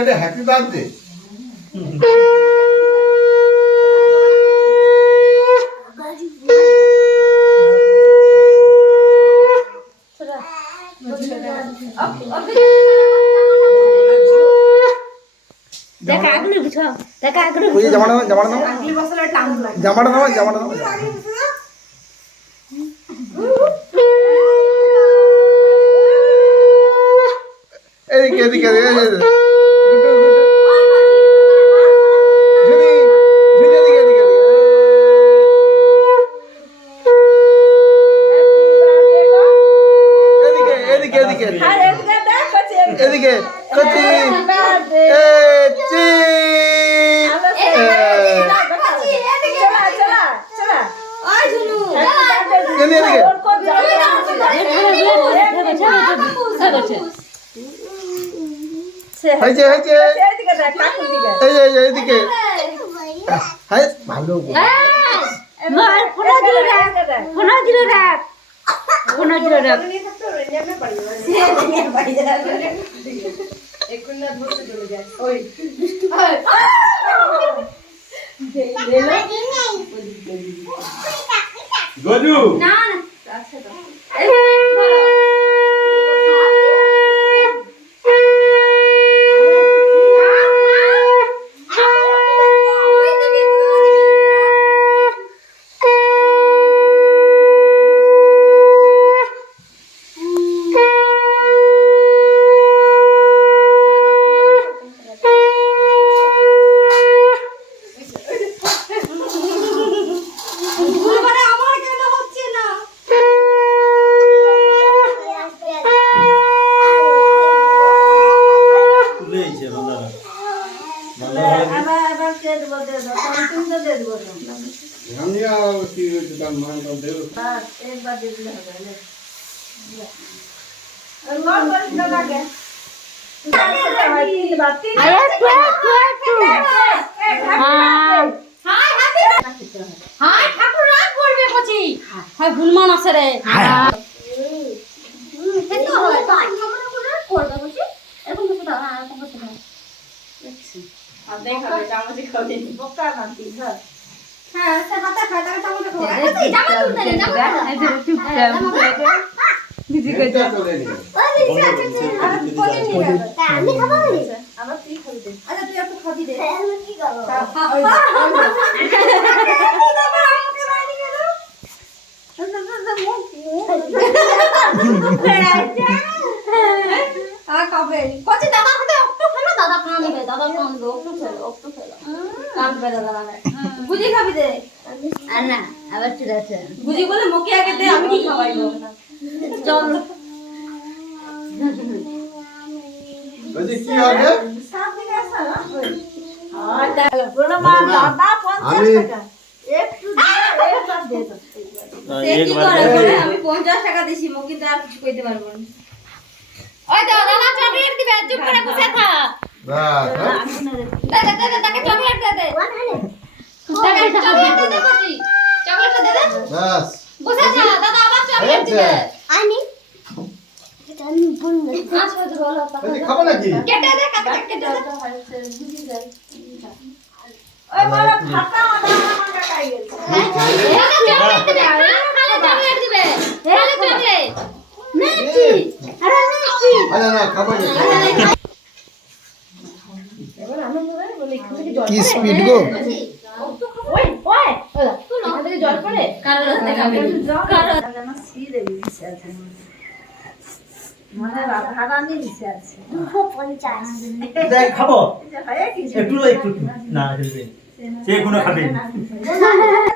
একটা happy birthday. দেখা আগুনে বুঝো, দেখা আগুনে ওই জামাটা নাও, জামাটা নাও, আগলি বছরে টান লাগে। জামাটা নাও, জামাটা নাও। এদিকে এদিকে এদিকে গুটু গুটু ঝুনি ঝুনি এদিকে এদিকে এদিকে এদিকে এদিকে আর এদিকে দেখ কচি এদিকে কচি বার্থডে এ চি চলা চলা চলা ওই শুনু এদিকে এদিকে ওর কোন জায়গা হয়েছে হয়েছে এদিকে দেখ কাকুর দিকে এই যে এইদিকে হাই ভালো মার ফোন দিলে রাখ, ফোন দিলে রাখ, ফোন দিলে রাখ। নিয়ে থাকতো রেঞ্জামে বাড়ি যাবে এখন না ধরতে চলে যায় ওই গজু না না আচ্ছা তো আবার কে দেবো দে দাও তুমি তো দে দেবো আমি আর কি দাম মান দেব বাস একবার দিয়ে দিলে হবে না আর নর করিস না লাগে আরে তুই হাই হাই ঠাকুর রাগ করবে কচি হাই ভুলমান আছে রে এতো হয় তো আমরা করে করবে কচি এরকম কিছু দাও না এরকম কিছু দাও আর দেখাবে চামচে খাবে বোকা নাতি ধর হ্যাঁ সে হাতে খায় তাকে চামচে খাবে তুই জামা তুলতে নে জামা নিজে কই তো চলে নি আমি খাবো আবার তুই খাবি দে আচ্ছা তুই একটু খাবি দে আমি কি খাবো কচি দাদা হাতে একটু খেলো দাদা কাঁদবে দাদা কাঁদবে একটু খেলো কাঁদবে দাদা না বুঝি খাবি দে আর না আবার চলে আছে বুঝি বলে মুখে আগে দে আমি কি খাওয়াইবো চল গজু কি হবে সাত দিকে আসা না আর দেখো বড় মা দাদা 50 টাকা একটু একবার দে তো সে কি করে বলে আমি 50 টাকা দিছি মো কিন্তু আর কিছু কইতে পারবো না ওই দাও দাদা চকলেট দিবে চুপ করে বসে থাক বাস দাদা দাদা তাকে চকলেট দে দে চকলেট দে দে কচি চকলেটটা দে দে বাস বসে থাক দাদা আবার চকলেট দিবে আনি আজ হয়তো বলো গজু খাবো নাকি কেটে দে কাটা কেটে দে ওই বড় ফাটা মাথা খাই গেছে চকলেট দিবে খালি চকলেট দিবে খালি চকলেট নেছি আরে নেছি আরে না খাবো না এবার আনন্দ হয় বলে এখান থেকে জল কি স্পিড গো ওই ওই তুই এখান থেকে জল পড়ে কারো রাস্তায় খাবে কারো যেন সি দেবি দিছে আছে মানে রাধারানী দিছে আছে 250 দেখ খাবো হয়ে কি একটু একটু না খেলবে সে কোনো খাবে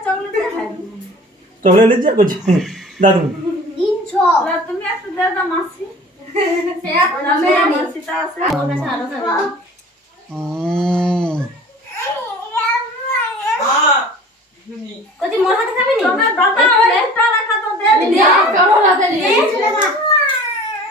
চকলেট খাইবি চকলেট লিখছে করছে দাদু তুমি একটু দে দাও মাসি সে নামে মাসিটা আছে আমার কাছে আরো খাবে হুম কচি মোর হাতে খাবি নি